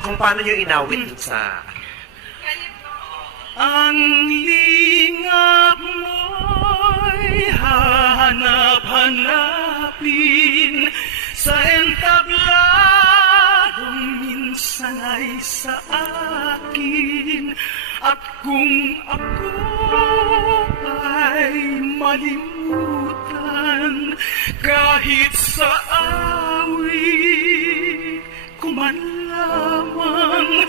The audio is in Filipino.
kung paano nyo inawit dun sa... Ang lingap mo'y hahanap-hanapin sa entabladong minsan ay sa akin. At kung ako ay malimutan kahit sa awit ko man lamang